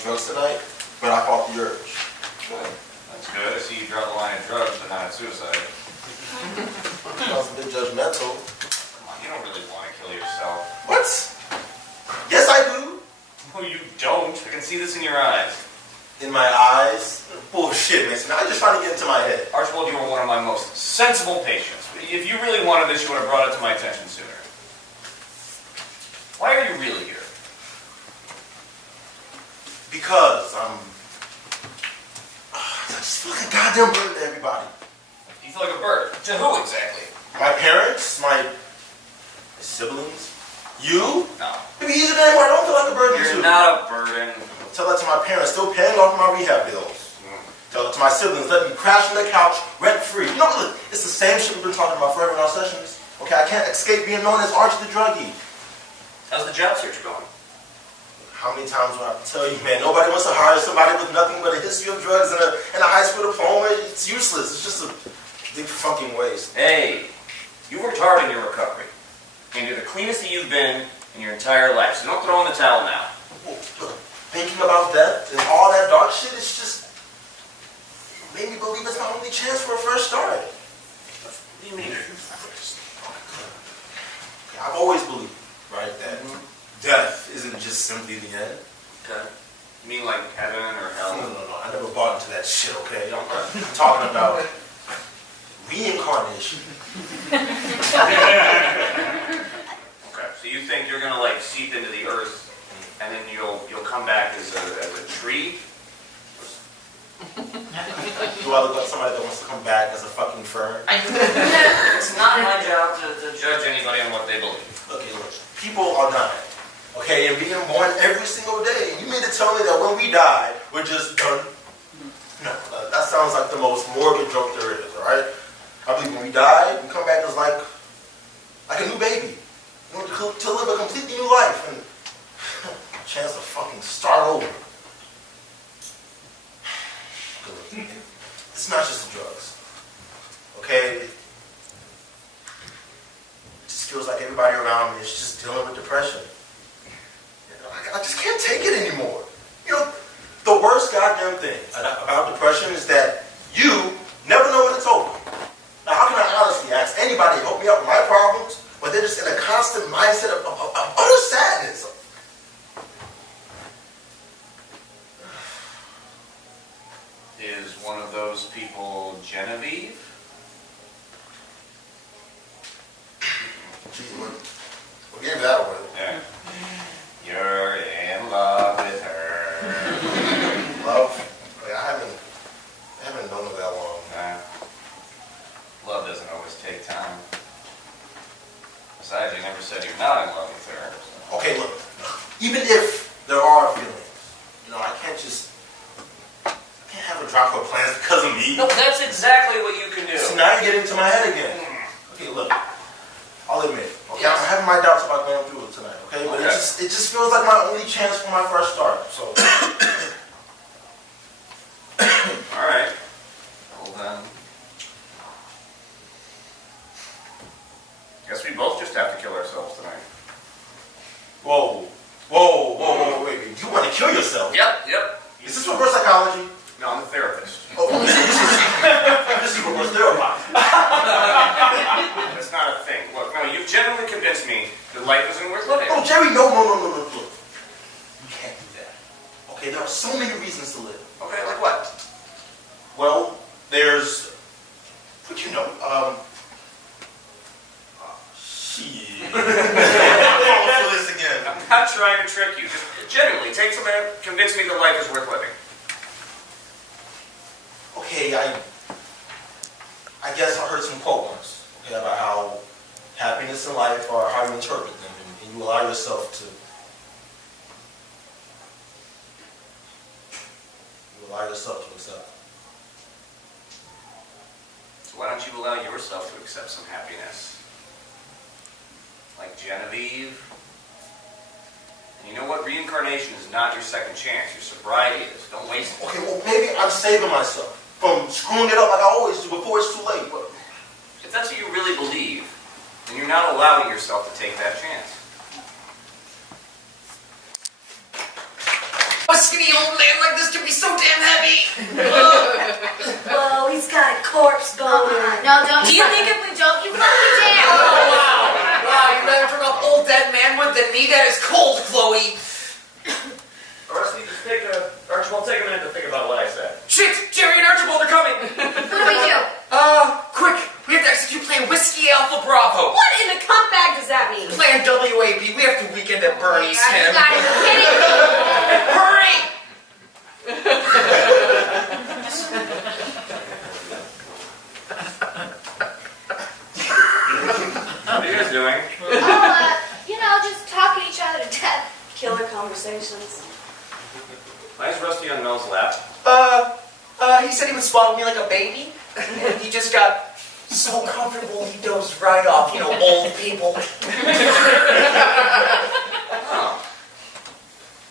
these drugs tonight, but I fought the urge. Good. That's good. I see you draw the line at drugs, but not at suicide. That was a bit judgmental. Come on, you don't really want to kill yourself. What? Yes, I do. No, you don't. I can see this in your eyes. In my eyes? Bullshit, Mason. I just trying to get into my head. Archibald, you were one of my most sensible patients. If you really wanted this, you would have brought it to my attention sooner. Why are you really here? Because I just feel like a goddamn burden to everybody. You feel like a burden. To who exactly? My parents, my siblings, you. No. It'd be easier than anyone. I don't feel like a burden to You're not a burden. Tell that to my parents, still paying off my rehab bills. Tell it to my siblings, let me crash on the couch rent-free. You know, look, it's the same shit we've been talking about forever in our sessions. Okay, I can't escape being known as Archie the druggie. How's the job search going? How many times do I have to tell you, man? Nobody wants to hire somebody with nothing but a history of drugs and a high school diploma. It's useless. It's just a big fucking waste. Hey, you worked hard in your recovery. And you're the cleanest that you've been in your entire life, so don't throw in the towel now. Look, thinking about death and all that dark shit, it's just made me believe it's my only chance for a fresh start. What do you mean? I've always believed, right, that death isn't just simply the end. Okay. You mean like heaven or hell? No. I never bought into that shit, okay? I'm talking about reincarnation. Okay, so you think you're gonna like seep into the earth and then you'll come back as a tree? Do I look like somebody that wants to come back as a fucking fern? It's not my job to judge anybody on what they believe. Okay, look, people are dying, okay, and being born every single day. You mean to tell me that when we die, we're just done? No, that sounds like the most morbid joke there is, alright? I believe when we die, we come back as like a new baby. You know, to live a completely new life and a chance to fucking start over. It's not just the drugs, okay? It just feels like everybody around me is just dealing with depression. You know, I just can't take it anymore. You know, the worst goddamn thing about depression is that you never know when it's over. Now, how can I honestly ask anybody to help me out with my problems when they're just in a constant mindset of utter sadness? Is one of those people Genevieve? Gee, what gave that away? Yeah. You're in love with her. Love? I haven't known her that long. Nah. Love doesn't always take time. Besides, you never said you're not in love with her. So. Okay, look. Even if there are feelings, you know, I can't have a drop of plans because of me. No, that's exactly what you can do. So now you're getting into my head again. Okay, look. I'll admit. Okay, I'm having my doubts about going through it tonight. Okay, but it just feels like my only chance for my first start. So. All right. Well then. Guess we both just have to kill ourselves tonight. Whoa, wait. You want to kill yourself? Yep. Is this reverse psychology? No, I'm a therapist. Oh, this is reverse therapy. That's not a thing. Look, no, you've genuinely convinced me that life isn't worth living. Oh, Jerry, no. Look, you can't do that. Okay, there are so many reasons to live. Okay, like what? Well, there's, shit. I'm falling for this again. I'm not trying to trick you. Just genuinely, take some minute, convince me that life is worth living. Okay, I guess I heard some quote once, okay, about how happiness in life are how you interpret them, and you allow yourself to accept. So why don't you allow yourself to accept some happiness? Like Genevieve? And you know what? Reincarnation is not your second chance. Your sobriety is. Don't waste it. Okay, well, maybe I'm saving myself from screwing it up like I always do before it's too late. But if that's what you really believe, then you're not allowing yourself to take that chance. A skinny old man like this can be so damn heavy. Whoa, he's got a corpse boner. No, don't. Do you think if we joke, you fucking damn? Oh, wow. Wow, you'd rather turn off old dead manwood than me? That is cold, Chloe. Archibald, take a minute to think about what I said. Shit! Jerry and Archibald are coming! What do we do? Quick! We have to execute Plan Whiskey Alpha Bravo! What in the cumbag does that mean? Plan WAB, we have to weekend at Bernie's, Tim. You gotta be kidding me. Hurry! What are you guys doing? Just talking each other to death. Killer conversations. Why is Rusty on Mel's lap? He said he would swaddle me like a baby, and he just got so comfortable he dozed right off, old people. Oh.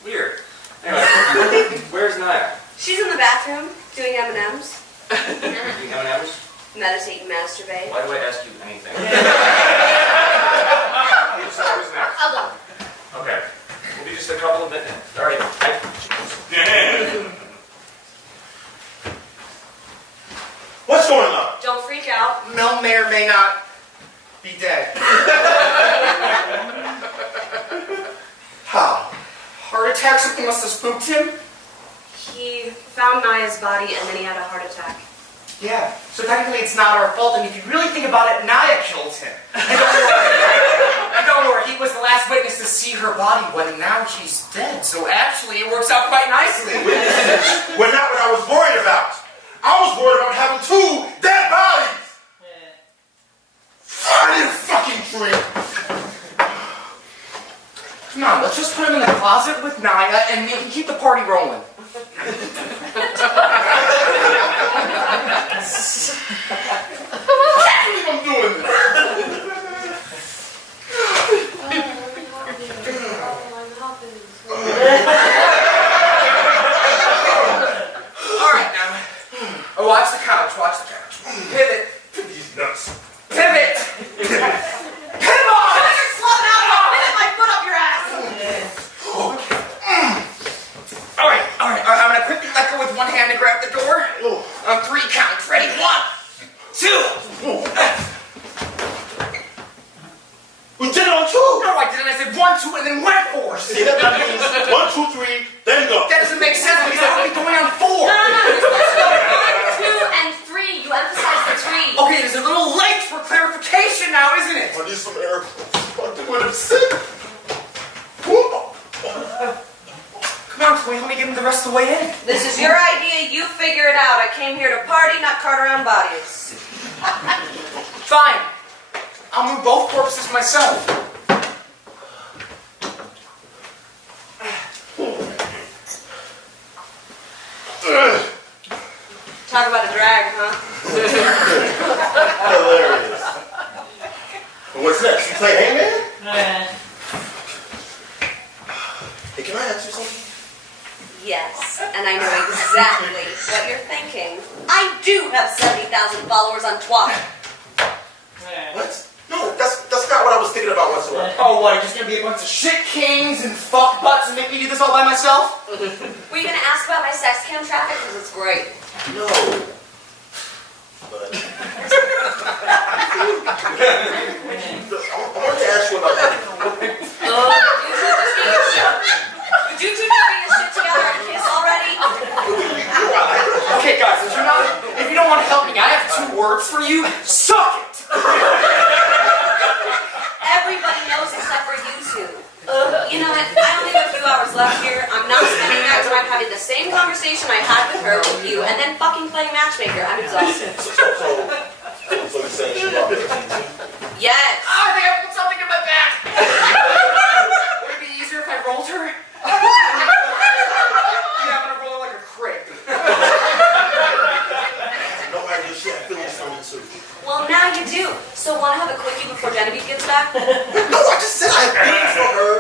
Weird. Anyway, where's Naya? She's in the bathroom doing M&Ms, Eating M&Ms? meditate and masturbate. Why do I ask you anything? Who's next? I'll go. Okay. We'll be just a couple of minutes. All right. What's going on? Don't freak out. Mel may or may not be dead. How? Heart attack, something must have spooked him? He found Naya's body and then he had a heart attack. Yeah, so technically it's not our fault, and if you really think about it, Naya killed him. And don't worry, he was the last witness to see her body when now she's dead, so actually it works out quite nicely. Well, not what I was worried about. I was worried about having 2 dead bodies. I didn't fucking drink. Come on, let's just put him in the closet with Naya, and we can keep the party rolling. I'm doing this. Alright now. Oh, watch the couch, Pivot. These nuts. Pivot! Pivot! Alright, I'm gonna quickly let go with one hand to grab the door. On 3 counts. Ready? 1, 2. We did it on 2. No, I didn't. I said 1, 2, and then went 4. See, that means 1, 2, 3, then go. That doesn't make sense because I would be going on 4. No, you're supposed to go 1, 2, and 3. You emphasize the 3. Okay, it's a little late for clarification now, isn't it? I need some air. I'm doing it sick. Whoa. Come on, Chloe, let me get him the rest of the way in. This is your idea. You figure it out. I came here to party, not cart around bodies. Fine. I'll move both corpses myself. Talk about a drag, huh? Hilarious. Well, what's next? You play hangman? Hey, can I ask you something? Yes, and I know exactly what you're thinking. I do have 70,000 followers on Twitter. What? No, that's not what I was thinking about whatsoever. Oh, what? You're just gonna be a bunch of shit kings and fuck butts and make me do this all by myself? Were you gonna ask about my sex cam traffic? Because it's great. No. But I wanted to ask you about that. Would you two just get your shit together and kiss already? Okay, guys, if you don't want to help me, I have 2 words for you. Suck it! Everybody knows except for you two. You know what? I only have a few hours left here. I'm not spending that time having the same conversation I had with her with you and then fucking playing matchmaker. I'm exhausted. So you're saying she loved it? Yes. I think I put something in my back. Would it be easier if I rolled her? Yeah, I'm gonna roll her like a crate. No idea she had feelings for me too. Well, now you do. So want to have a quickie before Genevieve gets back? No, I just said I had feelings for her.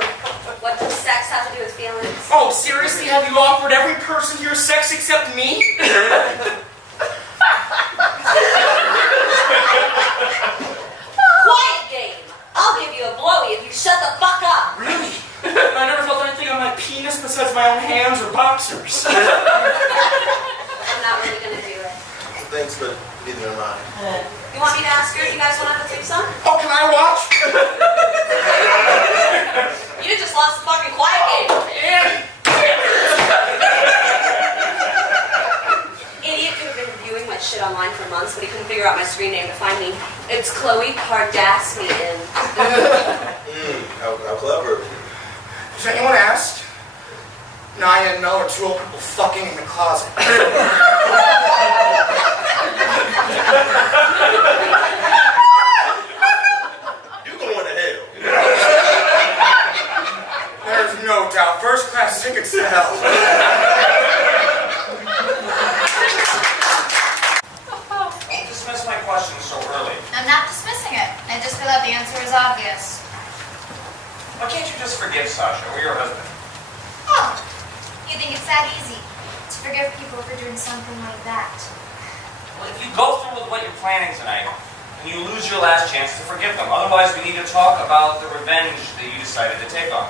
What does sex have to do with feelings? Oh, seriously? Have you offered every person here sex except me? Quiet game. I'll give you a blowy if you shut the fuck up. Really? I never felt anything on my penis besides my own hands or butt. I'm not really gonna do it. Thanks, but neither am I. You want me to ask her? You guys want to have a threesome? Oh, can I watch? You just lost the fucking quiet game. Idiot could have been viewing my shit online for months, but he couldn't figure out my screen name to find me. It's Chloe Kardashian. How clever. Has anyone asked? Naya and Mel are two old people fucking in the closet. You going to hell. There's no doubt. First class tickets to hell. Don't dismiss my question so early. I'm not dismissing it. I just feel that the answer is obvious. Why can't you just forgive Sasha or your husband? Oh, you think it's that easy to forgive people for doing something like that? Well, if you go through with what you're planning tonight, then you lose your last chance to forgive them. Otherwise, we need to talk about the revenge that you decided to take on.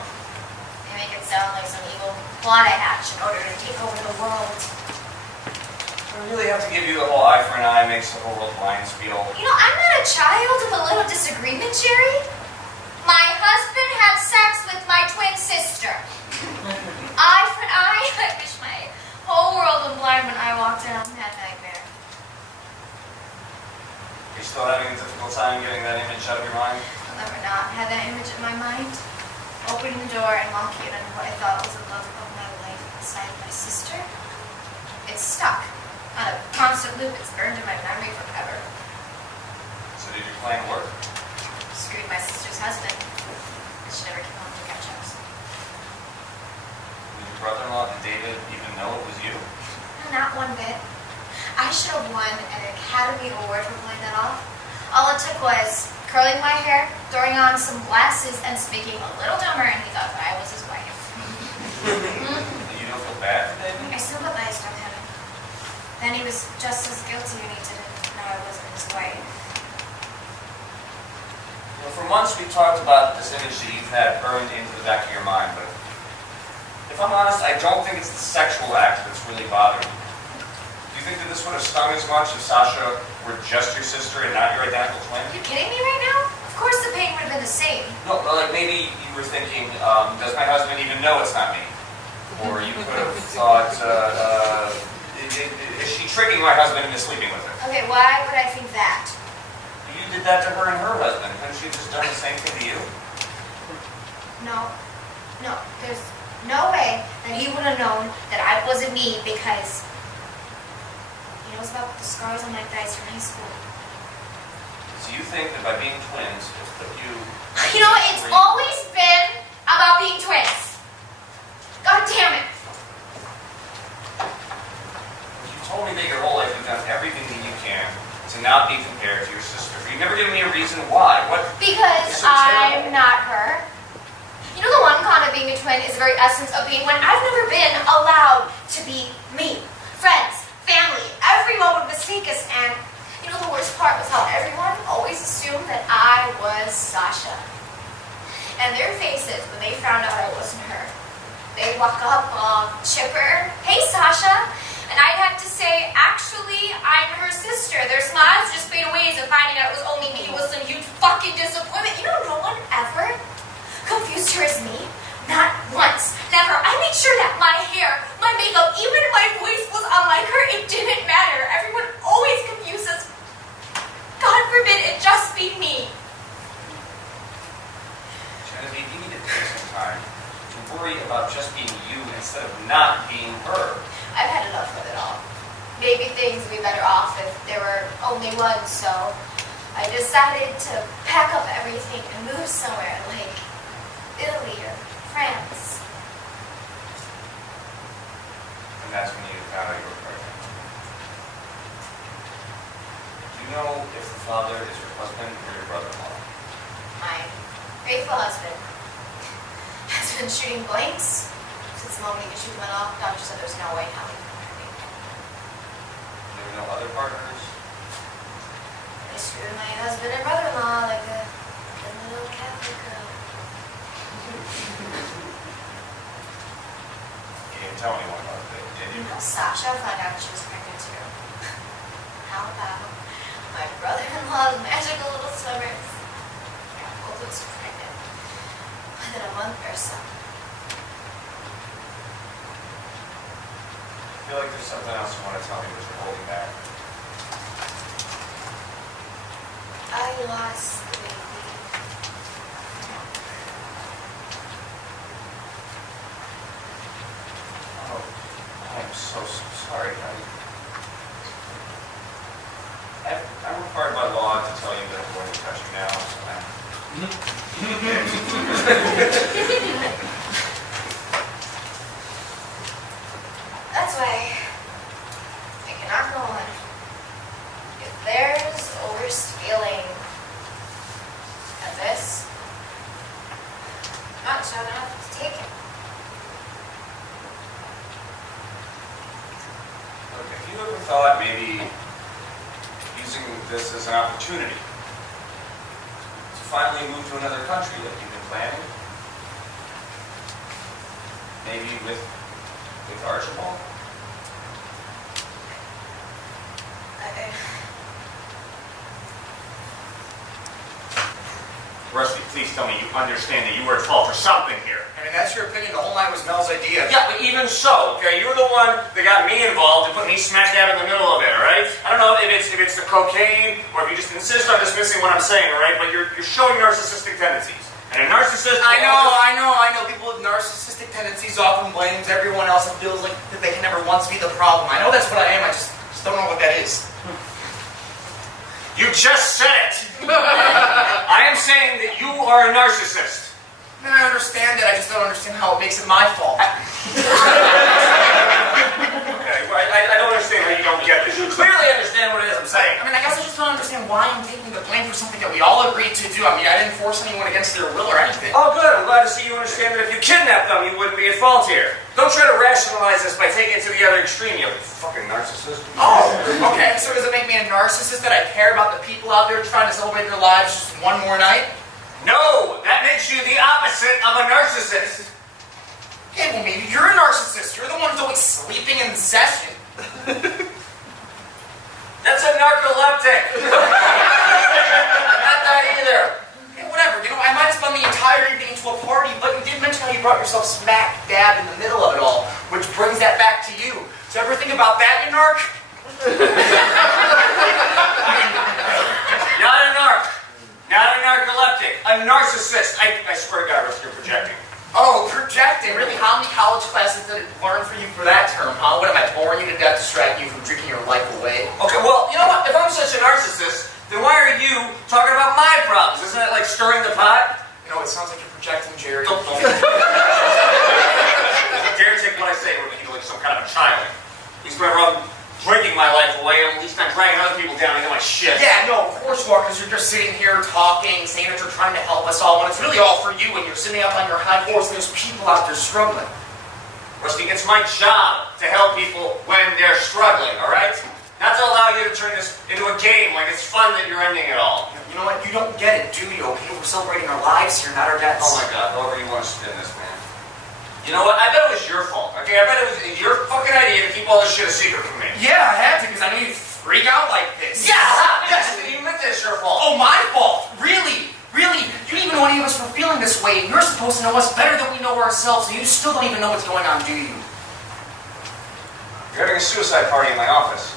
They make it sound like some evil plot I hatched in order to take over the world. I really have to give you the whole eye for an eye makes the whole world blind spiel. You know, I'm not a child of a little disagreement, Jerry. My husband had sex with my twin sister. Eye for an eye. I wish my whole world was blind when I walked in on that nightmare. You're still having a difficult time getting that image out of your mind? I'll never not have that image in my mind. Opening the door and walking in what I thought was the love of my life beside my sister. It's stuck. On a constant loop. It's burned in my memory forever. So did your plan work? Screwed my sister's husband. She never came home to catch us. Did your brother-in-law and David even know it was you? Not one bit. I should have won an Academy Award for pulling that off. All it took was curling my hair, throwing on some glasses, and speaking a little dumber, and he thought that I was his wife. You don't feel bad for David? I sympathized with him. Then he was just as guilty when he didn't know I wasn't his wife. You know, for months we've talked about this image that you've had burned into the back of your mind, but if I'm honest, I don't think it's the sexual act that's really bothering you. Do you think that this would have stung as much if Sasha were just your sister and not your identical twin? Are you kidding me right now? Of course the pain would have been the same. No, but like maybe you were thinking, does my husband even know it's not me? Or you could have thought, is she tricking my husband into sleeping with her? Okay, why would I think that? You did that to her and her husband. Couldn't she have just done the same thing to you? No, there's no way that he would have known that I wasn't me because he knows about the scars on my thighs from high school. So you think that by being twins, it's put you... You know, it's always been about being twins. God damn it. You told me that your whole life you've done everything that you can to not be compared to your sister. You've never given me a reason why. What? Because so I'm not her. You know, the one con of being a twin is the very essence of being one. I've never been allowed to be me. Friends, family, everyone would mistake us, and you know the worst part was how everyone always assumed that I was Sasha. And their faces when they found out I wasn't her. They'd walk up all chipper, "Hey Sasha," and I'd have to say, "Actually, I'm her sister." Their smiles just fade away as if finding out it was only me was some huge fucking disappointment. You know, no one ever confused her as me. Not once. Never. I made sure that my hair, my makeup, even my voice was unlike her. It didn't matter. Everyone always confuses. God forbid it just be me. Genevieve, you need to take some time to worry about just being you instead of not being her. I've had enough of it all. Maybe things would be better off if there were only one, so I decided to pack up everything and move somewhere like Italy or France. And that's when you found out you were pregnant. Do you know if the father is your husband or your brother-in-law? My grateful husband has been shooting blanks since the moment he could shoot them off. Doctor said there's no way how he could hurt me. There were no other partners? I screwed my husband and brother-in-law like a little Catholic girl. You didn't tell anyone about it, did lost the baby. Oh, I'm so sorry, honey. I'm required by law to tell you that I'm going to touch you now, so That's why I cannot go on. If there's a worse feeling than this, I'm not strong enough to take it. look, have you ever thought maybe using this as an opportunity to finally move to another country like you've been planning? Maybe with Archibald? Rusty, please tell me you understand that you were at fault for something here. I mean, that's your opinion. The whole night was Mel's idea. Yeah, but even so, okay, you were the one that got me involved and put me smack dab in the middle of it, all right? I don't know if it's the cocaine or if you just insist on dismissing what I'm saying, all right? But you're showing narcissistic tendencies. And a narcissist... I know. People with narcissistic tendencies often blames everyone else and feels like that they can never once be the problem. I know that's what I am. I just don't know what that is. You just said it! I am saying that you are a narcissist. I mean, I understand it. I just don't understand how it makes it my fault. Okay, well, I don't understand how you don't get this. You clearly understand what it is I'm saying. I mean, I guess I just don't understand why I'm taking the blame for something that we all agreed to do. I mean, I didn't force anyone against their will or anything. Oh, good. I'm glad to see you understand that if you kidnapped them, you wouldn't be at fault here. Don't try to rationalize this by taking it to the other extreme, you fucking narcissist. Oh, okay. So does it make me a narcissist that I care about the people out there trying to celebrate their lives just one more night? No, that makes you the opposite of a narcissist. Okay, well, maybe you're a narcissist. You're the one who's always sleeping in session. That's a narcoleptic. Not that either. Okay, whatever. You know, I might have spun the entire evening into a party, but you did mention how you brought yourself smack dab in the middle of it all, which brings that back to you. So ever think about that, you narc? Not a narc. Not a narcoleptic. A narcissist. I swear to God, Russ, you're projecting. Oh, projecting. Really? How many college classes did it learn for you for that term, huh? What, am I boring you to death, distracting you from drinking your life away? Okay, well, you know what? If I'm such a narcissist, then why are you talking about my problems? Isn't it like stirring the pot? You know, it sounds like you're projecting, Jerry. Don't. Dare take what I say with me like some kind of a child. He's whenever I'm drinking my life away, at least I'm dragging other people down and get my shit. Yeah, no, of course you are, because you're just sitting here talking, saying that you're trying to help us all, when it's really all for you, and you're sitting up on your high horse, and there's people out there struggling. Rusty, it's my job to help people when they're struggling, all right? Not to allow you to turn this into a game like it's fun that you're ending it all. You know what? You don't get it, do you? Okay, we're celebrating our lives here, not our deaths. Oh my God, however you want to spin this, man. You know what? I bet it was your fault, okay? I bet it was your fucking idea to keep all this shit a secret from me. Yeah, I had to, because I knew you'd freak out like this. Yeah! Yes, you admit that it's your fault. Oh, my fault? Really? Really? You don't even know any of us were feeling this way, and you're supposed to know us better than we know ourselves, and you still don't even know what's going on, do you? You're having a suicide party in my office.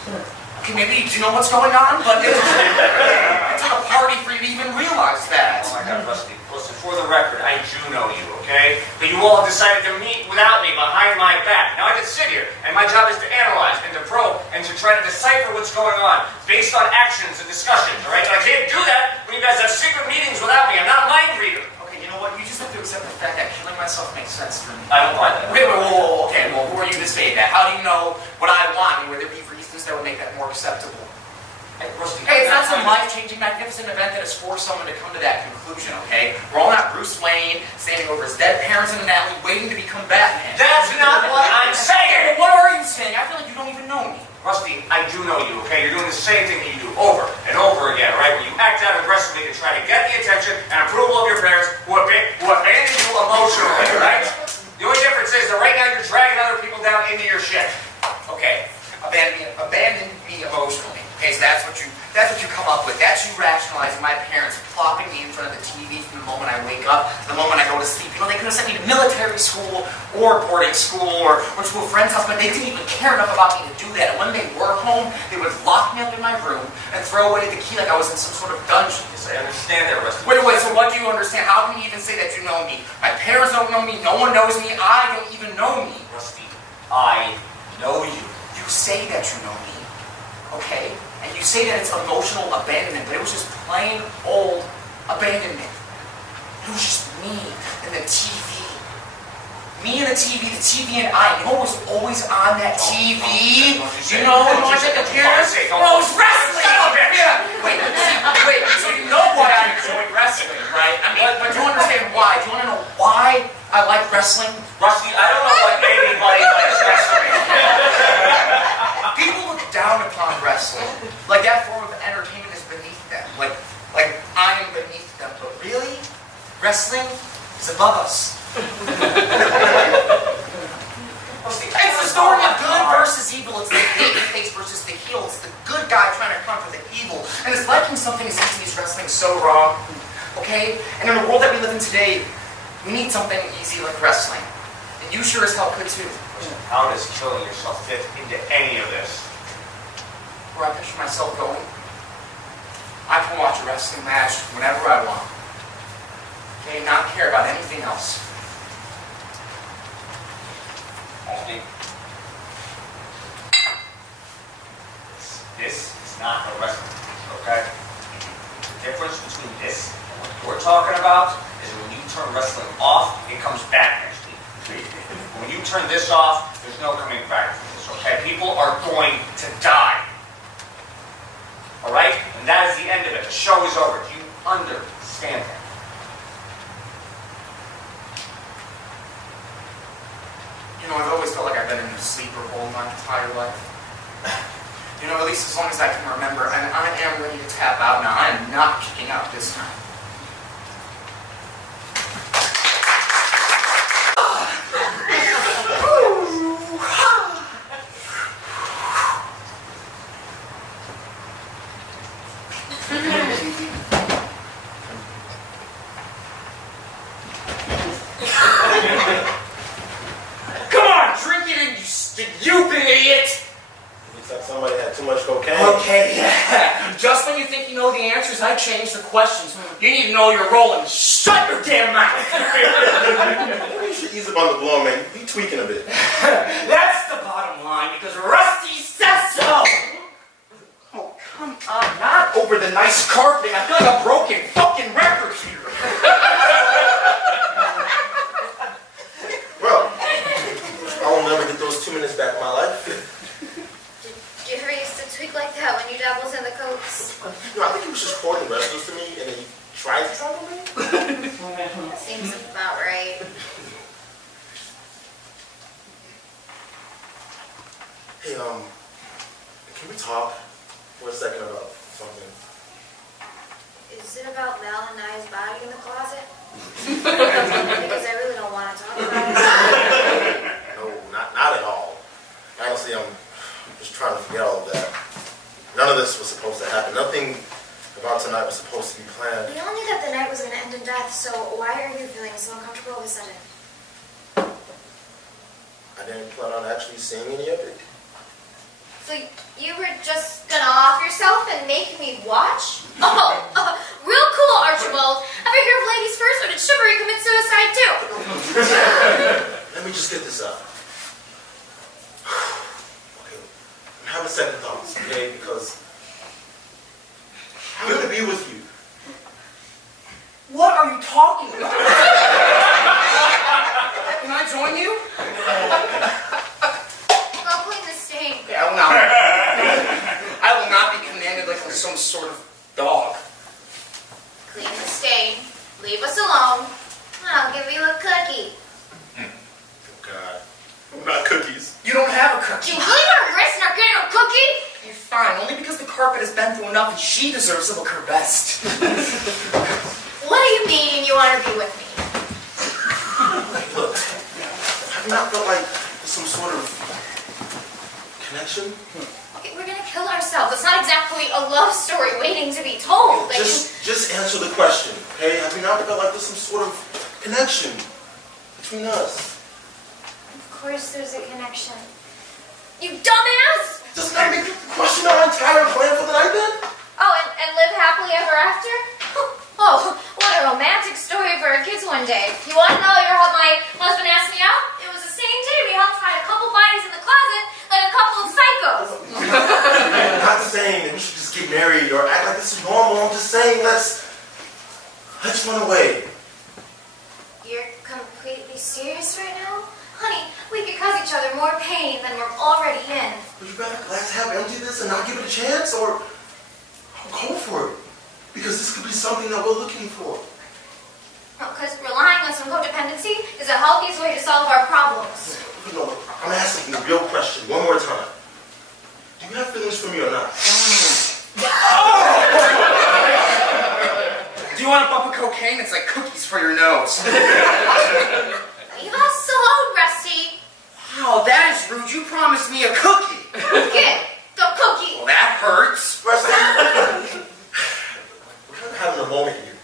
Okay, maybe you do know what's going on, but it's like a party for you to even realize that. Oh my God, Rusty. Listen, for the record, I do know you, okay? But you all have decided to meet without me behind my back. Now I can sit here, and my job is to analyze and to probe and to try to decipher what's going on based on actions and discussions, all right? And I can't do that when you guys have secret meetings without me. I'm not a mind reader. Okay, you know what? You just have to accept the fact that killing myself makes sense for me. I don't buy that. Wait, whoa, okay, well, who are you to say that? How do you know what I want? Would there be reasons that would make that more acceptable? Hey, Rusty, Hey, it's not some life-changing, magnificent event that has forced someone to come to that conclusion, okay? We're all not Bruce Wayne, standing over his dead parents in an alley, waiting to become Batman. That's not what I'm saying! Well, what are you saying? I feel like you don't even know me. Rusty, I do know you, okay? You're doing the same thing that you do over and over again, right? Where you act out aggressively to try to get the attention and approval of your parents who abandon you emotionally, right? The only difference is that right now you're dragging other people down into your shit. Okay, abandon me emotionally. Okay, so that's what you come up with. That's you rationalizing my parents plopping me in front of the TV TV from the moment I wake up to the moment I go to sleep. You know, they could have sent me to military school or boarding school or to a friend's house, but they didn't even care enough about me to do that. And when they were home, they would lock me up in my room and throw away the key like I was in some sort of dungeon. Yes, I understand that, Rusty. Wait, so what do you understand? How can you even say that you know me? My parents don't know me, no one knows me, I don't even know me. Rusty, I know you. You say that you know me, okay? And you say that it's emotional abandonment, but it was just plain old abandonment. It was just me and the TV. Me and the TV and I. You know what was always on that TV? You know what was at the parents? Oh, it was wrestling! Yeah. Wait, so you know why I enjoy wrestling, right? I mean, but do you understand why? Do you want to know why I like wrestling? Rusty, I don't know why anybody likes wrestling. People look down upon wrestling. Like that form of entertainment is beneath them. Like I am beneath them. But really, wrestling is above us. It's the story of good versus evil. It's the baby face versus the heel. It's the good guy trying to conquer the evil. And it's liking something as easy as wrestling so wrong. Okay? And in the world that we live in today, we need something easy like wrestling. And you sure as hell could too. How does killing yourself fit into any of this? Where I picture myself going, I can watch a wrestling match whenever I want. Okay? Not care about anything else. This is not a wrestling match, okay? The difference between this and what you're talking about is when you turn wrestling off, it comes back next week. When you turn this off, there's no coming back from this, okay? People are going to die. Alright? And that is the end of it. The show is over. Do you understand that? You know, I've always felt like I've been in a sleeper hole my entire life. You know, at least as long as I can remember, and I am ready to tap out now. I am not kicking out this time. Okay, yeah. Just when you think you know the answers, I change the questions. You need to know your role and shut your damn mouth. Maybe you should ease up on the blow, man. You be tweaking a bit. That's the bottom line, because Rusty says so. Oh, come on. Not over the nice carpeting. I feel like a broken fucking record here. Well, I will never get those 2 minutes back in my life. Did you ever used to tweak like that when you dabbled in the coats? No, I think he was just quoting wrestlers to me, and then he tried to trouble me. Seems about right. Hey, can we talk for a second about something? Is it about Mel and Nya's body in the closet? Because I really don't want to talk about it. No, not at all. Honestly, I'm just trying to forget all of that. None of this was supposed to happen. Nothing about tonight was supposed to be planned. We all knew that the night was going to end in death, so why are you feeling so uncomfortable all of a sudden? I didn't plan on actually seeing any of it. So you were just going to off yourself and make me watch? Oh, real cool, Archibald. Ever hear of ladies first, or did Chivalry commit suicide too? Let me just get this out. Okay, I'm having second thoughts, okay? Because I'm going to be with you. What are you talking about? Can I join you? Go clean the stain. Okay, I will not. I will not be commanded like I'm some sort of dog. Clean the stain. Leave us alone. And I'll give you a cookie. Oh, God. Not cookies. You don't have a cookie. You really want to risk not getting a cookie? You're fine, only because the carpet has been through enough and she deserves to look her best. What do you mean you want to be with me? Look, have you not felt like some sort of connection? Okay, we're going to kill ourselves. It's not exactly a love story waiting to be told. Like, Just answer the question, okay? Have you not felt like there's some sort of connection between us? of course there's a connection. You dumbass! Doesn't that make you question our entire plan for the night then? Oh, and live happily ever after? Oh, what a romantic story for our kids one day. You want to know how my husband asked me out? It was the same day we helped hide a couple bodies in the closet like a couple of psychos. I'm not saying that we should just get married or act like this is normal. I'm just saying let's run away. You're completely serious right now? Honey, we could cause each other more pain than we're already in. Would you rather glass half empty this and not give it a chance, or go for it? Because this could be something that we're looking for. Because relying on some codependency is the healthiest way to solve our problems. No, I'm asking you a real question one more time. Do you have feelings for me or not? Do you want a bump of cocaine? It's like cookies for your nose. You lost so old, Rusty. Oh, that is rude. You promised me a cookie. Get the cookie. Well, that hurts. Rusty, we're kind of having a moment here.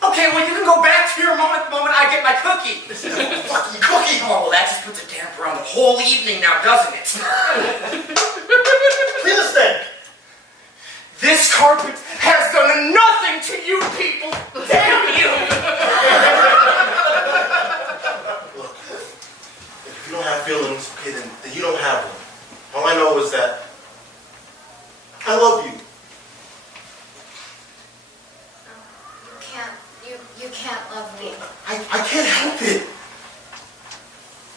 Okay, well, you can go back to your moment the moment I get my cookie. This is a fucking cookie. Oh, well, that just puts a damper on the whole evening now, doesn't it? Clean the stand. This carpet has done nothing to you people. Damn you! Look, if you don't have feelings, okay, then you don't have them. All I know is that I love you. You can't love me. I can't help it.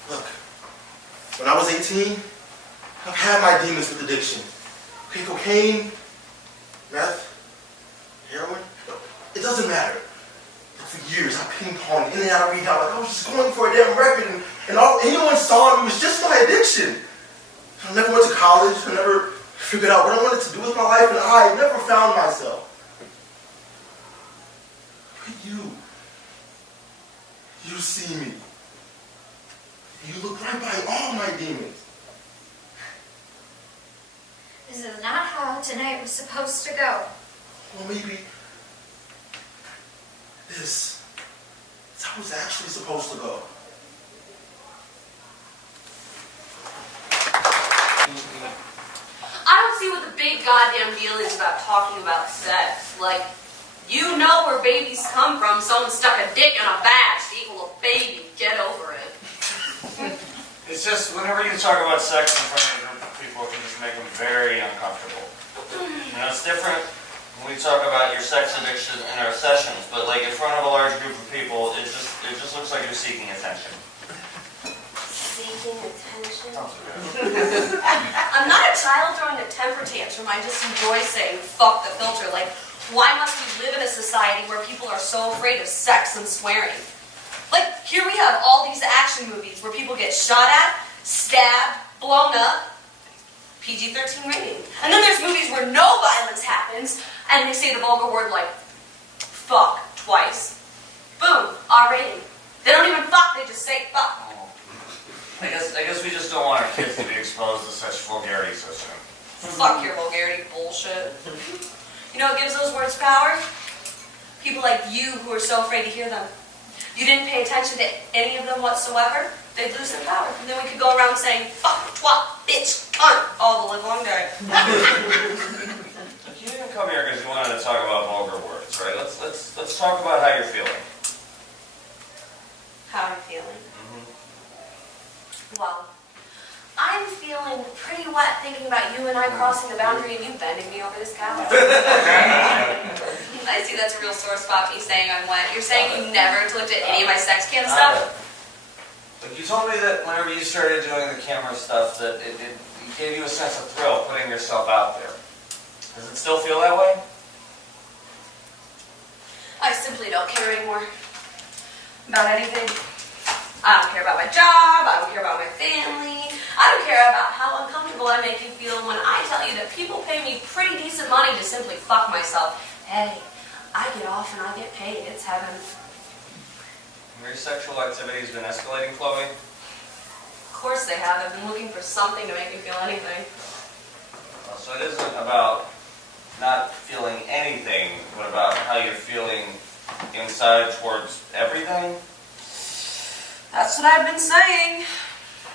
Look, when I was 18, I've had my demons with addiction. Okay, cocaine, meth, heroin, it doesn't matter. But for years, I ping-ponged in and out of rehab. Like I was just going for a damn record, and all anyone saw in me was just my addiction. I never went to college. I never figured out what I wanted to do with my life, and I never found myself. But you see me. You look right by all my demons. This is not how tonight was supposed to go. Well, maybe this is how it's actually supposed to go. I don't see what the big goddamn deal is about talking about sex. Like, you know where babies come from. Someone stuck a dick in a batch to equal a baby. Get over it. It's just, whenever you talk about sex in front of a group of people, it can just make them very uncomfortable. You know, it's different when we talk about your sex addiction in our sessions, but like in front of a large group of people, it just looks like you're seeking attention. Seeking attention? I'm not a child throwing a temper tantrum. I just enjoy saying, fuck the filter. Like, why must we live in a society where people are so afraid of sex and swearing? Like, here we have all these action movies where people get shot at, stabbed, blown up, PG-13 rating. And then there's movies where no violence happens, and they say the vulgar word like, fuck, twice. Boom, R rating. They don't even fuck, they just say fuck. I guess we just don't want our kids to be exposed to such vulgarity so soon. Fuck your vulgarity bullshit. You know what gives those words power? People like you who are so afraid to hear them. You didn't pay attention to any of them whatsoever, they'd lose their power. And then we could go around saying, fuck, twat, bitch, cunt, all the live long day. You didn't come here because you wanted to talk about vulgar words, right? Let's talk about how you're feeling. How are you feeling? Well, I'm feeling pretty wet thinking about you and I crossing the boundary and you bending me over this couch. I see that's a real sore spot, me saying I'm wet. You're saying you never looked at any of my sex cam stuff? Like you told me that whenever you started doing the camera stuff, that it gave you a sense of thrill putting yourself out there. Does it still feel that way? I simply don't care anymore about anything. I don't care about my job, I don't care about my family, I don't care about how uncomfortable I make you feel when I tell you that people pay me pretty decent money to simply fuck myself. Hey, I get off and I get paid, it's heaven. Your sexual activity has been escalating, Chloe? Of course they have, I've been looking for something to make me feel anything. So it isn't about not feeling anything, but about how you're feeling inside towards everything? That's what I've been saying.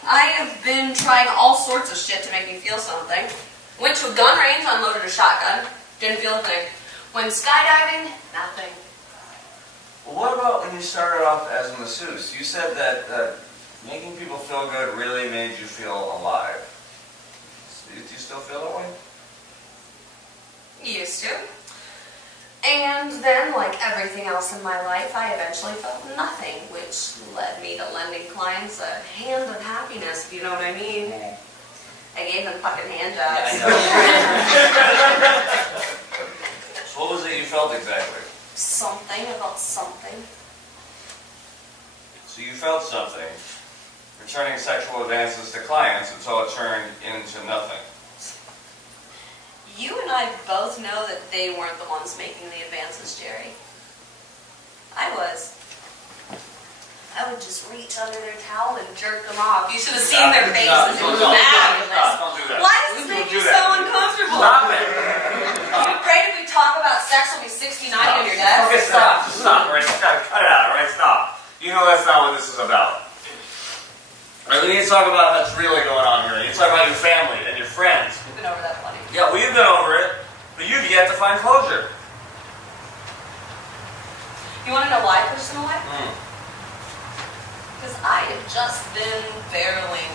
I have been trying all sorts of shit to make me feel something. Went to a gun range, unloaded a shotgun, didn't feel a thing. Went skydiving, nothing. Well, what about when you started off as a masseuse? You said that making people feel good really made you feel alive. Do you still feel that way? Used to. And then, like everything else in my life, I eventually felt nothing, which led me to lending clients a hand of happiness, if you know what I mean. I gave them fucking hand jobs. Yeah, I know. So what was it you felt exactly? Something about something. So you felt something, returning sexual advances to clients until it turned into nothing. You and I both know that they weren't the ones making the advances, Jerry. I was. I would just reach under their towel and jerk them off. You should have seen their faces. It was fabulous. Don't do that. Why does this make you so uncomfortable? Stop it! Are you afraid if we talk about sex, we'll be 69 on your desk? Okay, stop. Stop, right? Cut it out, right? Stop. You know that's not what this is about. All right, we need to talk about what's really going on here. You need to talk about your family and your friends. We've been over that plenty. Yeah, we've been over it, but you've yet to find closure. You want to know why, personally? Because I have just been barreling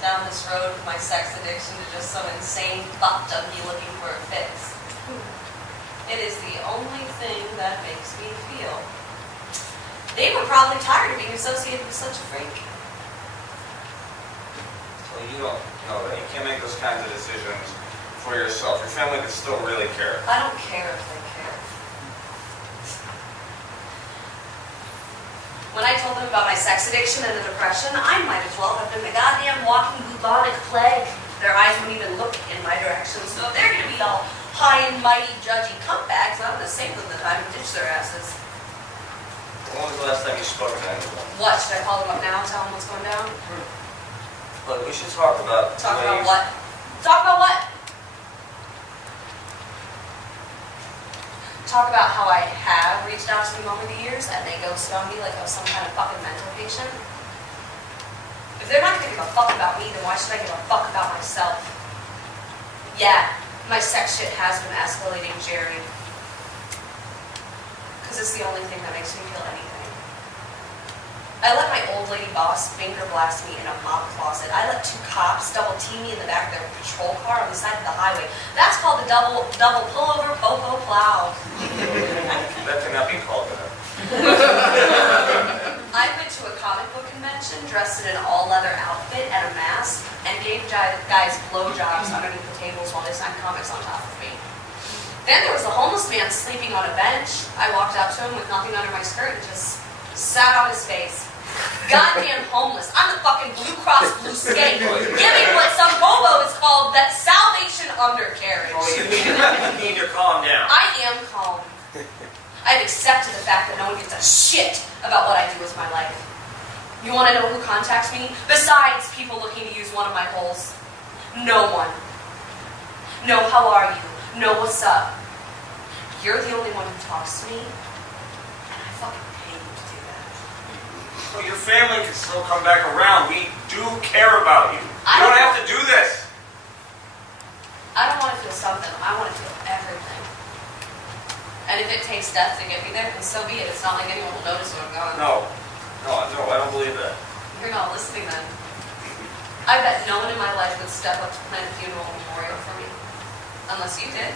down this road with my sex addiction to just some insane fuck junkie looking for a fix. It is the only thing that makes me feel. They were probably tired of being associated with such a freak. Well, you don't know that. You can't make those kinds of decisions for yourself. Your family could still really care. I don't care if they care. When I told them about my sex addiction and the depression, I might as well have been the goddamn walking bubonic plague. Their eyes wouldn't even look in my direction, so if they're going to be all high and mighty, judgy cuntbags, I'm going to save them the time to ditch their asses. When was the last time you spoke to anyone? What, should I call them up now and tell them what's going down? Look, we should talk about Talk ways- about what? Talk about what? Talk about how I have reached out to them over the years and they ghosted on me like I was some kind of fucking mental patient. If they're not gonna give a fuck about me, then why should I give a fuck about myself? Yeah, my sex shit has been escalating, Jerry. Because it's the only thing that makes me feel anything. I let my old lady boss finger blast me in a mop closet. I let 2 cops double team me in the back of their patrol car on the side of the highway. That's called the double pullover popo plow. That cannot be called that. I went to a comic book convention dressed in an all-leather outfit and a mask and gave guys blowjobs underneath the tables while they signed comics on top of me. Then there was a homeless man sleeping on a bench. I walked up to him with nothing under my skirt and just sat on his face. Goddamn homeless. I'm the fucking Blue Cross Blue Skate, giving what some bobo is called that salvation undercarriage. Oh, you need to calm down. I am calm. I've accepted the fact that no one gives a shit about what I do with my life. You want to know who contacts me? Besides people looking to use one of my holes. No one. No, how are you? No, what's up? You're the only one who talks to me. And I fucking pay you to do that. Well, your family can still come back around. We do care about you. You don't have to do this. I don't want to feel something. I want to feel everything. And if it takes death to get me there, then so be it. It's not like anyone will notice when I'm gone. No, I don't believe that. You're not listening then. I bet no one in my life would step up to plan a funeral memorial for me. Unless you did.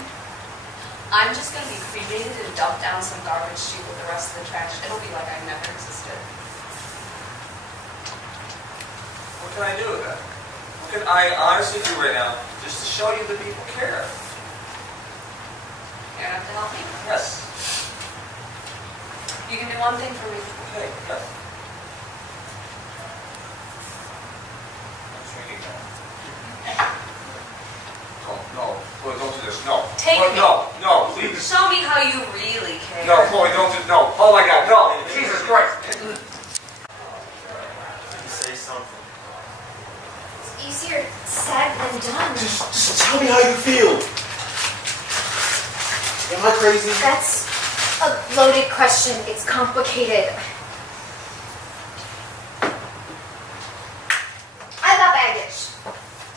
I'm just going to be cremated and dumped down some garbage chute with the rest of the trash. It'll be like I never existed. What can I do with that? What can I honestly do right now just to show you that people care? You're going to have to help me. Yes. You can do one thing for me. Okay, yes. I'm shrinking now. No, Chloe, don't do this. No. Take Chloe, me. No, please. Show me how you really care. No, Chloe, don't do. No. Oh my God, no. Jesus Christ. You say something. It's easier said than I done? Just tell me how you feel. Am I crazy? That's a loaded question. It's complicated. I got baggage.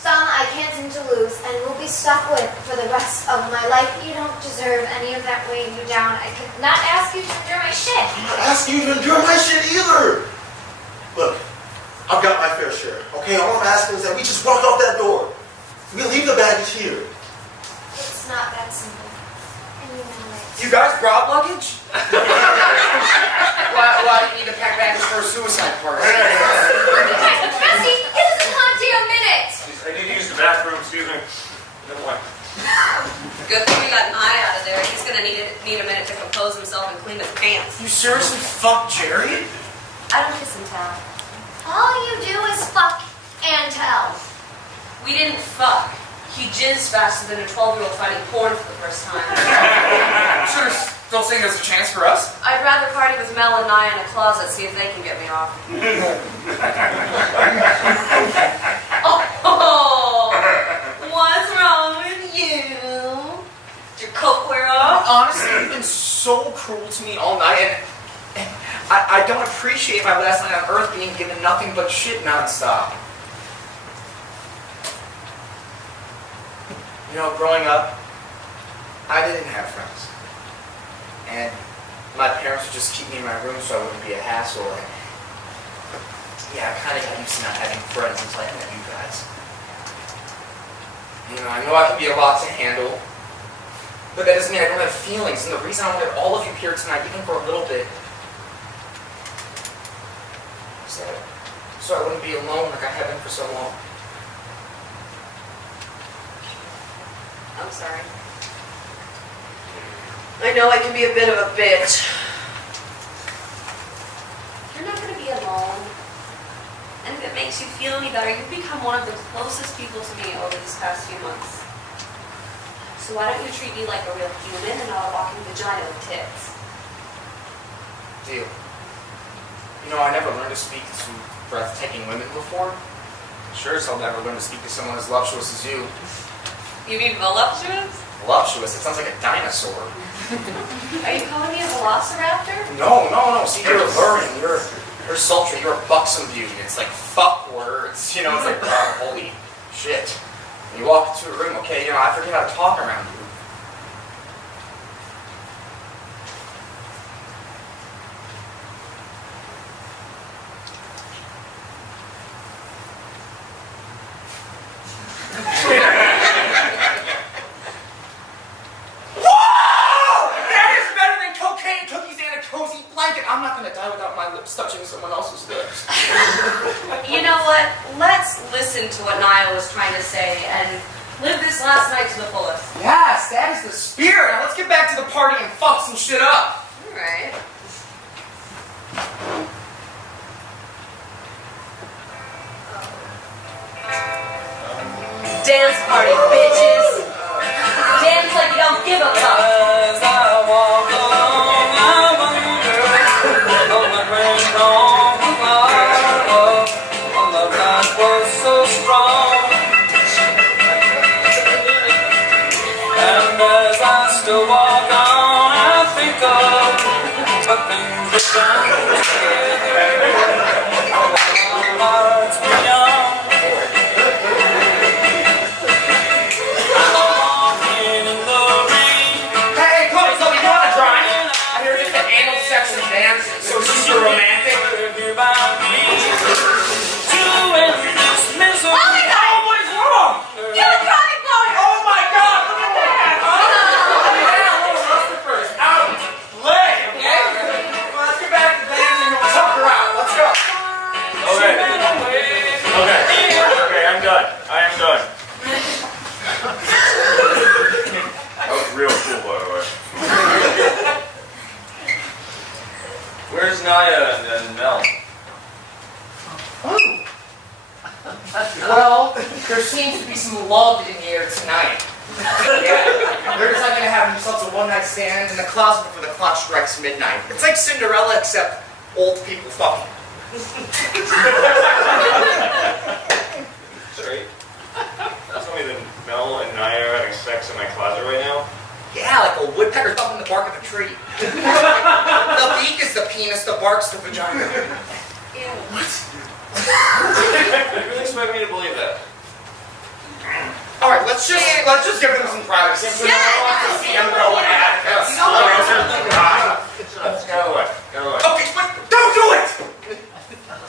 Some I can't seem to lose and will be stuck with for the rest of my life. You don't deserve any of that weighing you down. I could not ask you to endure my shit. I'm not asking you to endure my shit either. Look, I've got my fair share, okay? All I'm asking is that we just walk out that door. We leave the baggage here. It's not that simple. And you know it. You guys brought luggage? why do you need to pack baggage for a suicide party? Bessie, give us a goddamn minute! I need to use the bathroom, excuse me. Never mind. Good thing we got an eye out of there. He's gonna need a minute to compose himself and clean his pants. You seriously fucked Jerry? I don't kiss and tell. All you do is fuck and tell. We didn't fuck. He jizzed faster than a 12-year-old finding porn for the first time. Sure, still think there's a chance for us? I'd rather party with Mel and Nye in a closet, see if they can get me off. Oh, what's wrong with you? Did your coat wear off? Honestly, you've been so cruel to me all night, and I don't appreciate my last night on Earth being given nothing but shit nonstop. You know, growing up, I didn't have friends. And my parents would just keep me in my room so I wouldn't be a hassle. And yeah, I kind of got used to not having friends until I met you guys. You know, I know I can be a lot to handle, but that doesn't mean I don't have feelings. And the reason I wanted all of you here tonight, even for a little bit, is that so I wouldn't be alone like I have been for so long. I'm sorry. I know I can be a bit of a bitch. You're not going to be alone. And if it makes you feel any better, you've become one of the closest people to me over these past few months. So why don't you treat me like a real human and not a walking vagina with tits? Deal. You know, I never learned to speak to breathtaking women before. Sure as hell never learned to speak to someone as voluptuous as you. You mean voluptuous? Voluptuous? It sounds like a dinosaur. Are you calling me a velociraptor? No. See, you're alluring. You're sultry. You're a buxom beauty. It's like fuck words. You know, it's like, wow, holy shit. When you walk into a room, okay, you know, I forget how to talk around you. I'm not going to die without my lips touching someone else's lips. You know what? Let's listen to what Niall was trying to say and live this last night to the fullest. Yes, that is the spirit. Now let's get back to the party and fuck some shit up. All right. Dance party, bitches. Dance like you don't give a fuck. As I walk along, I wonder on the great long love, on the night was so strong. And as I still walk on, I think of the things that bound together. Our hearts were young. Super romantic. Oh my God! What is wrong? You electronic boner! Oh my God! Look at that! First, out, leg, okay? Well, let's get back to dancing. We'll tuck her out. Let's go. Okay, I'm done. I am done. That was real cool, by the way. Where's Naya and Mel? Well, there seems to be some love in the air tonight. Yeah. They're deciding to have themselves a one-night stand in the closet before the clock strikes midnight. It's like Cinderella, except old people fucking. Straight? Tell me had her thumb in the bark of a tree. The beak is the penis, the bark's the vagina. Ew. You really expect me to believe that? All right, let's just give them some privacy. Yes! Go ahead. Go away. Okay, but don't do it!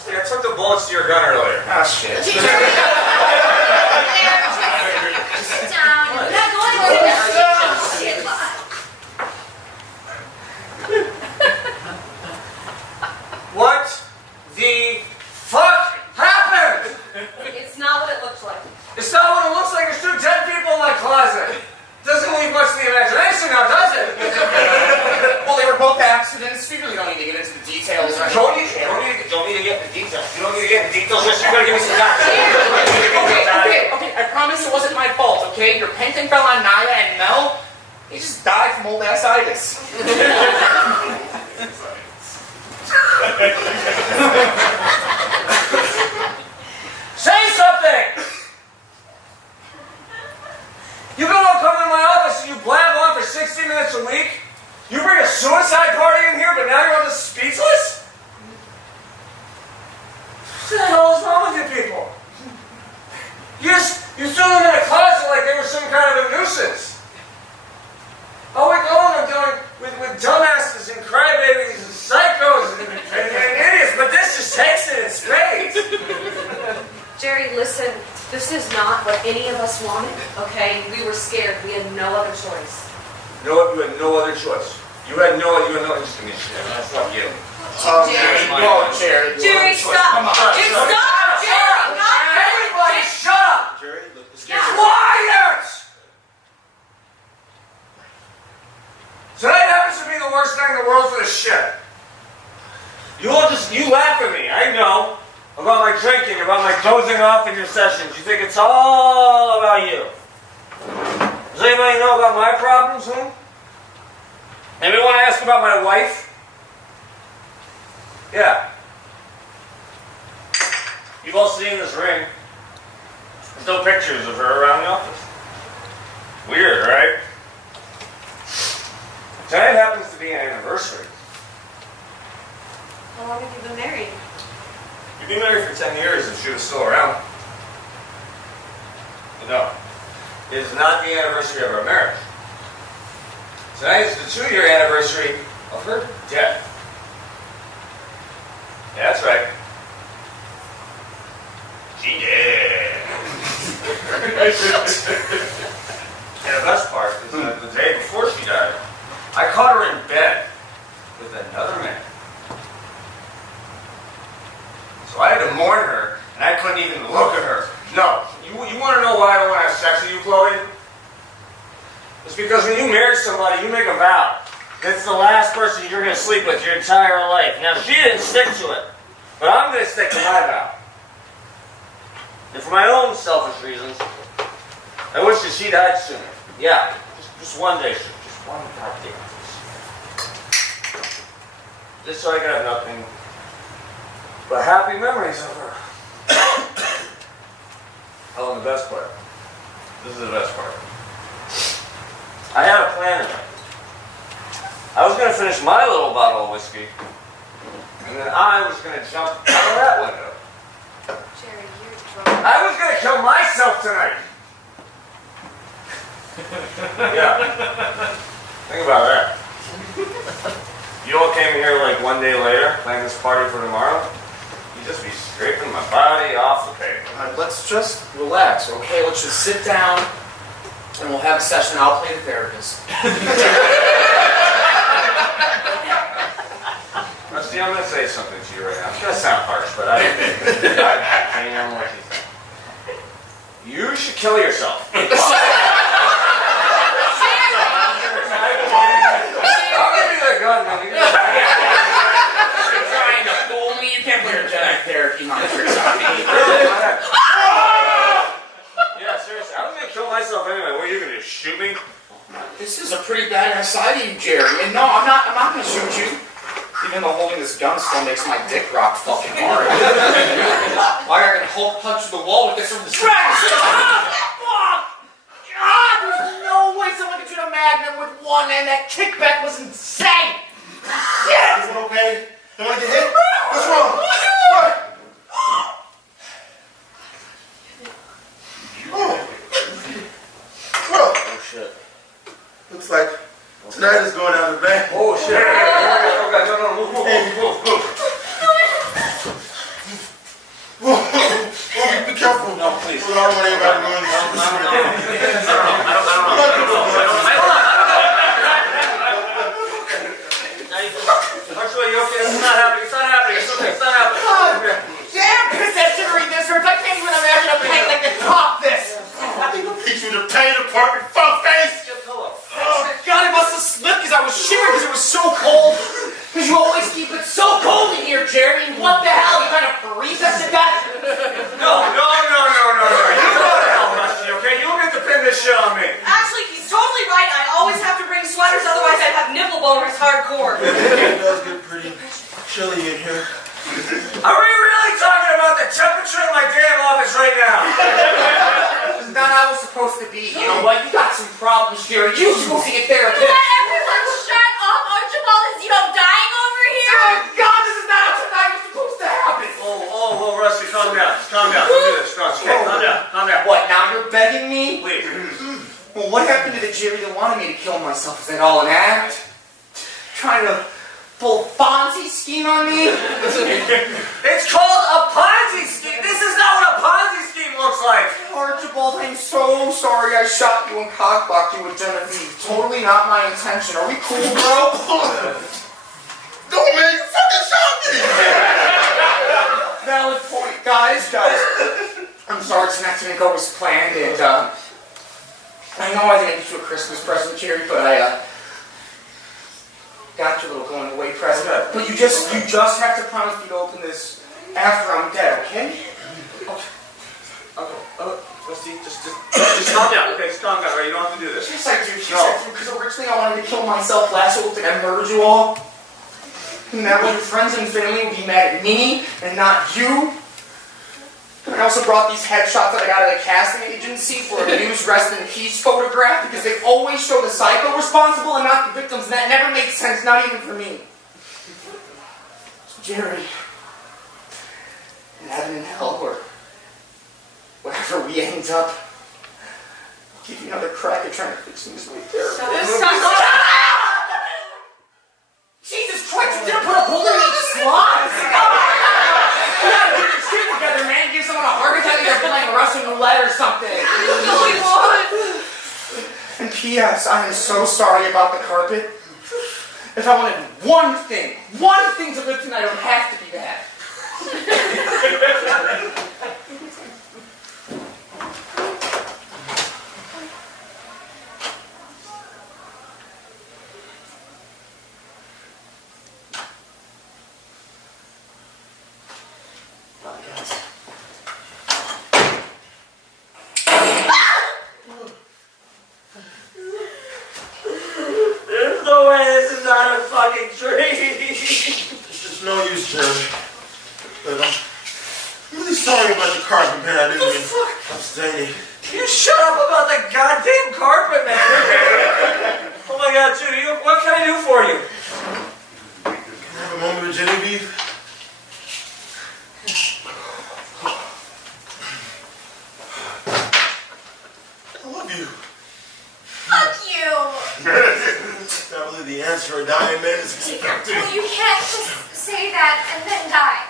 See, I took the bullets to your gun earlier. Ah, shit. Sit down. I'm not going anywhere. Shit. What the fuck happened? It's not what it looks like. It's not what it looks like. There's 2 dead people in my closet. Doesn't leave much to the imagination now, does it? Well, they were both accidents. We really don't need to get into the details. Don't need to get into details. You don't need to get into details. Just you gotta give me some time. Okay. I promise it wasn't my fault, okay? Your painting fell on Naya and Mel. They just died from old ass-itis. Say something! You go and come to my office and you blab on for 60 minutes a week? You bring a suicide party in here, but now you're all just speechless? What the hell is wrong with you people? You threw them in a closet like they were some kind of a nuisance. Oh, we're going and doing with dumbasses and crybabies and psychos and idiots, but this just takes it in spades. Jerry, listen. This is not what any of us wanted, okay? We were scared. We had no other choice. No, you had no other choice. You had no just give me shit. That's not you. Jerry. Jerry, stop! Come on. Dude, stop! Jerry! Not Everybody shut up! Jerry, look, this Quiet! Tonight happens to be the worst night in the world for this shit. You laugh at me, I know. About my drinking, about my dozing off in your sessions. You think it's all about you. Does anybody know about my problems, huh? Anybody want to ask about my wife? Yeah. You've all seen this ring. There's no pictures of her around the office. Weird, right? Tonight happens to be an anniversary. How long have you been married? You've been married for 10 years if she was still around. No. It is not the anniversary of our marriage. Tonight is the 2-year anniversary of her death. Yeah, that's right. She did. And the best part is that the day before she died, I caught her in bed with another man. So I had to mourn her, and I couldn't even look at her. No. You want to know why I don't want to have sex with you, Chloe? It's because when you marry somebody, you make a vow. It's the last person you're going to sleep with your entire life. Now, she didn't stick to it, but I'm going to stick to my vow. And for my own selfish reasons, I wish that she died sooner. Yeah, just one day sooner. Just one goddamn day. Just so I could have nothing but happy memories of her. Oh, and the best part. This is the best part. I had a plan in mind. I was going to finish my little bottle of whiskey, and then I was going to jump out of that window. Jerry, you're drunk. I was going to kill myself tonight. Yeah. Think about that. You all came here like one day later, planning this party for tomorrow. You'd just be scraping my body off the pavement. Let's just relax, okay? Let's just sit down and we'll have a session. I'll play the therapist. Now, see, I'm going to say something to you right now. It's going to sound harsh, but I am what you think. You should kill yourself. I'll give you that gun, man. You're trying to fool me? You can't play your Jedi therapy monsters on me. Yeah, seriously. I was going to kill myself anyway. What are you going to do, shoot me? This is a pretty badass side of you, Jerry. And no, I'm not going to shoot you. Even though holding this gun still makes my dick rock fucking hard. Why are you going to Hulk punch through the wall with this from the stress? Fuck! God, there's no way someone could shoot a magnum with one, and that kickback was insane! Shit! Is it okay? You wanna get hit? What's wrong? What? Oh. Well, Oh shit. looks like tonight is going out of bed. Oh shit. Okay, no, move. Oh, be careful. No, please. I don't want anybody doing this. Archibald, you okay? It's not happening. It's not happening. It's okay. It's not happening. God damn, piss that jittery lizards! I can't even imagine a paint like to top this! I think I'll teach you the paint department, fuckface! God, it must have slipped because I was shivering because it was so cold. Because you always keep it so cold in here, Jerry. What the hell? You trying to freeze us to death? No. You go to hell, Rusty, okay? You don't get to pin this shit on me. Actually, he's totally right. I always have to bring sweaters, otherwise I'd have nipple boners hardcore. It does get pretty chilly in here. Are we really talking about the temperature in my damn office right now? This is not how it's supposed to be. You know what? You got some problems, Jerry. You should go see a therapist. Let everyone shut up. Archibald is, dying over here. Oh, God, this is not how tonight was supposed to happen. Oh, Rusty, calm down. Calm down. Don't do this. Calm down. What, now you're begging me? Please. Well, what happened to the Jerry that wanted me to kill myself? Is that all an act? Trying to pull Fonzie scheme on me? It's called a Ponzi scheme. This is not what a Ponzi scheme looks like. Archibald, I'm so sorry I shot you and cockblocked you with Genevieve. Totally not my intention. Are we cool, bro? No, man, you fucking shot me! Valid point. Guys. I'm sorry it's not going to go as planned, and, I know I didn't get you a Christmas present, Jerry, but I, got your little going away present. But you just have to promise me to open this after I'm dead, okay? Okay. Rusty, just calm down. Okay, just calm down. Right? You don't have to do this. Yes, I do. Because originally I wanted to kill myself last open and murdered you all. And that way your friends and family would be mad at me and not you. And I also brought these headshots that I got at a casting agency for a news rest in peace photograph because they always show the psycho responsible and not the victims, and that never made sense, not even for me. So Jerry, in heaven and hell, or wherever we end up, I'll give you another crack at trying to fix things with therapy. Jesus Christ, you didn't put a bullet in each slot! You gotta get your shit together, man. Give someone a heart attack and they're playing Russian roulette or something. No, we won't. And P.S. I am so sorry about the carpet. If I wanted one thing to live tonight, it would have to be that. There's no way this is not a fucking dream. It's just no use, Jeremy. But I'm really sorry about your carpet, man. I didn't mean upstanding. You shut up about the goddamn carpet, man. Oh my God, Judy, what can I do for you? Can I have a moment with Genevieve? I love you. Fuck you. I believe the answer a dying man is expecting. Well, you can't just say that and then die.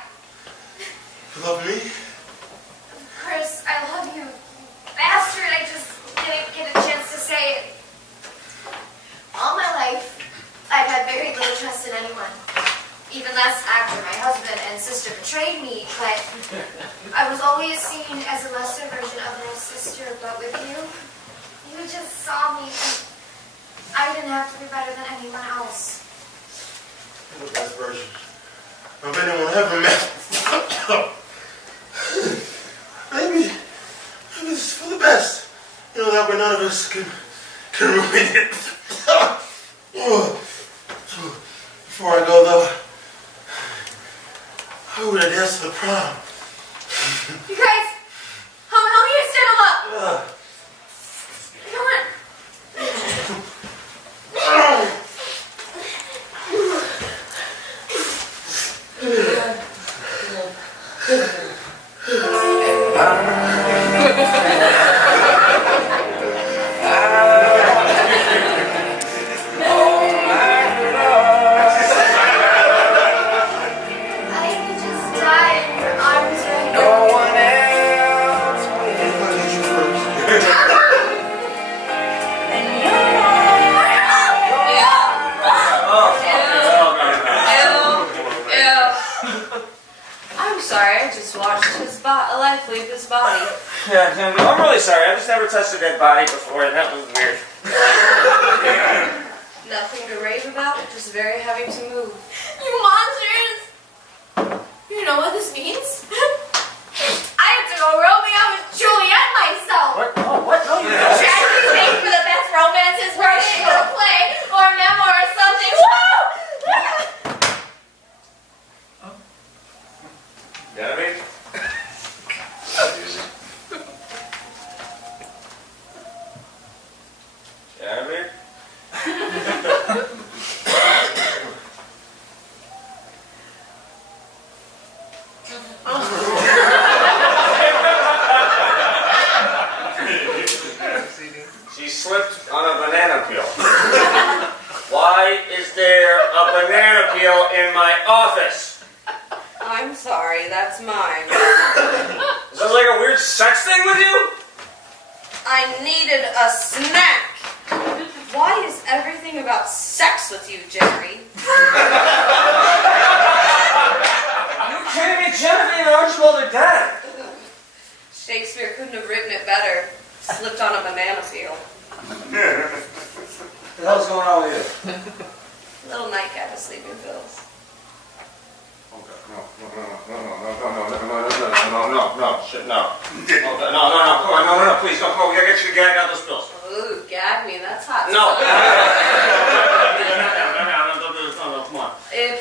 You love me? Chris, I love you. Bastard, I just didn't get a chance to say it. All my life, I've had very little trust in anyone. Even less after my husband and sister betrayed me, but I was always seen as a lesser version of my sister, but with you, you just saw me and I didn't have to be better than anyone else. You're the best version of anyone ever met. Maybe this is for the best. You know, that way none of us can ruin it. Before I go, though, I would have danced to the prom. You guys, help me to stand him up. Come on. Yeah, no, I'm really sorry. I just never touched a dead body before, and that was weird. Nothing to rave about, just very heavy to move. You monsters! You know what this means? I have to go Romeo and Juliet myself! What? Oh, what? No, you don't. Tragedy thing for the best romances, writing a play or a memoir or something. Woo! Genevieve? Genevieve? She slipped on a banana peel. Why is there a banana peel in my office? I'm sorry, that's mine. Is that like a weird sex thing with you? I needed a snack. Why is everything about sex with you, Jerry? You kidding me? Genevieve and Archibald are dead. Shakespeare couldn't have written it better. Slipped on a banana peel. What the hell's going on with you? Little nightcap of sleeping pills. No, shit, no. No, come on, please, no, we gotta get you to gag out those pills. Ooh, gag me, that's hot. No. stuff. Come on.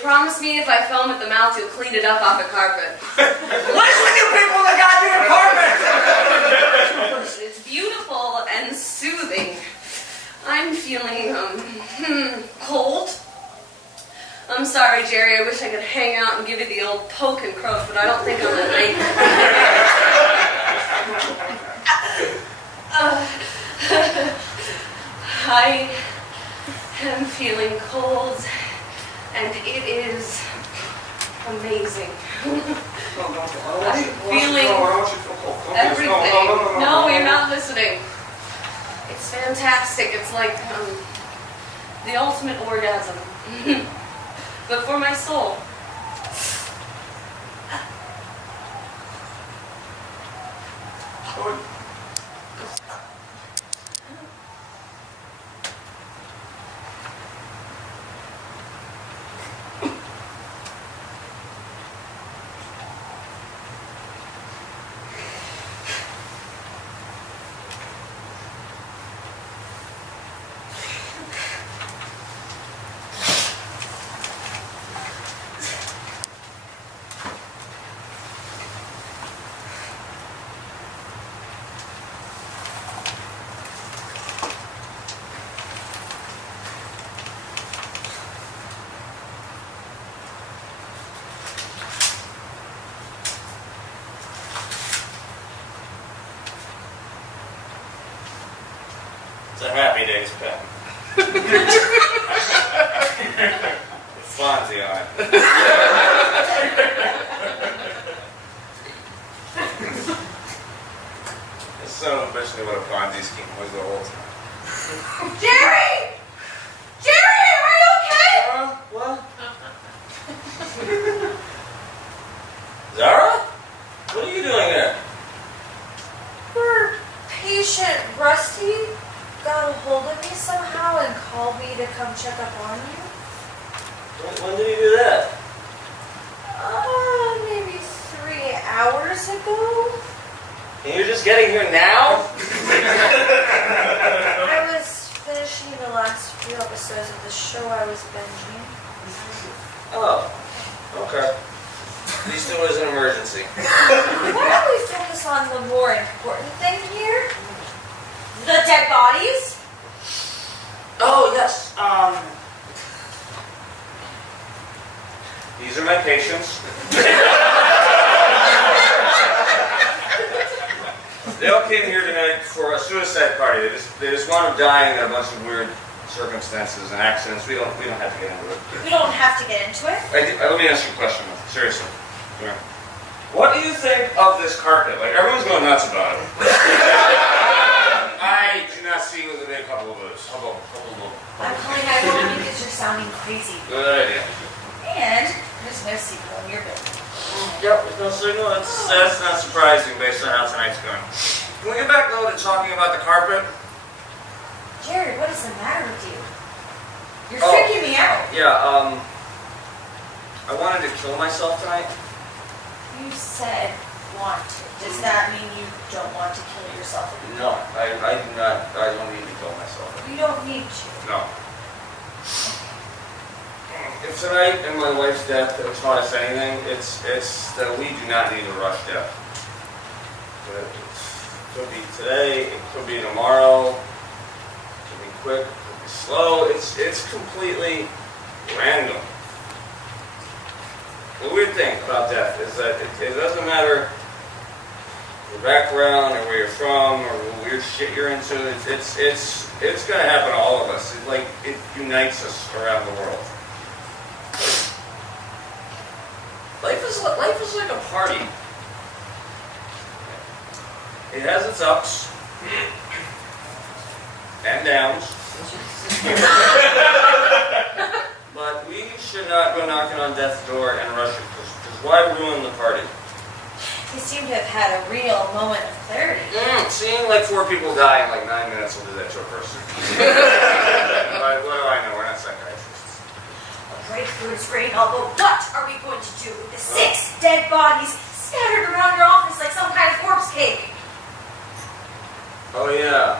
Promise me if I film at the mouth, you'll clean it up off the carpet. What's with you people in the goddamn carpet? It's beautiful and soothing. I'm feeling, cold. I'm sorry, Jerry. I wish I could hang out and give you the old poke and croak, but I don't think I'm that late. I am feeling cold, and it is amazing. I'm feeling everything. No, you're not listening. It's fantastic. It's like the ultimate orgasm. But for my soul. It's a happy day's pet. Fonzie on it. This son of a bitch knew what a Ponzi scheme was the whole time. Jerry! Jerry, are you okay? What? Zara? What are you doing there? Your patient, Rusty, got a hold of me somehow and called me to come check up on you. When did he do that? Maybe 3 hours ago. And you're just getting here now? I was finishing the last few episodes of the show I was binging. Oh, okay. At least it was an emergency. Why don't we focus on the more important thing here? The dead bodies? Oh, yes. These are my patients. They all came here tonight for a suicide party. They just wound up dying in a bunch of weird circumstances and accidents. We don't have to get into it. We don't have to get into it. Let me ask you a question, seriously. Come here. What do you think of this carpet? Like, everyone's going nuts about it. I do not see with a big couple of boobs. I'm calling 911 because you're sounding crazy. Good idea. And there's no signal in your building. Yep, there's no signal. That's not surprising based on how tonight's going. Can we get back though to talking about the carpet? Jared, what is the matter with you? You're Oh. freaking me out. Yeah, I wanted to kill myself tonight. You said want to. Does that mean you don't want to kill yourself? No, I do not. I don't need to kill myself. You don't need to. No. If tonight and my wife's death have taught us anything, it's that we do not need to rush death. It could be today, it could be tomorrow, it could be quick, it could be slow. It's completely random. The weird thing about death is that it doesn't matter your background or where you're from or what weird shit you're into. It's gonna happen to all of us. It unites us around the world. Life is like a party. It has its ups and downs. But we should not go knocking on death's door and rush it. Because why ruin the party? You seem to have had a real moment of clarity. Seeing like 4 people die in like 9 minutes will do that to a person. But what do I know? We're not psychiatrists. A breakthrough is great, although what are we going to do with the 6 dead bodies scattered around your office like some kind of corpse cake? Oh yeah.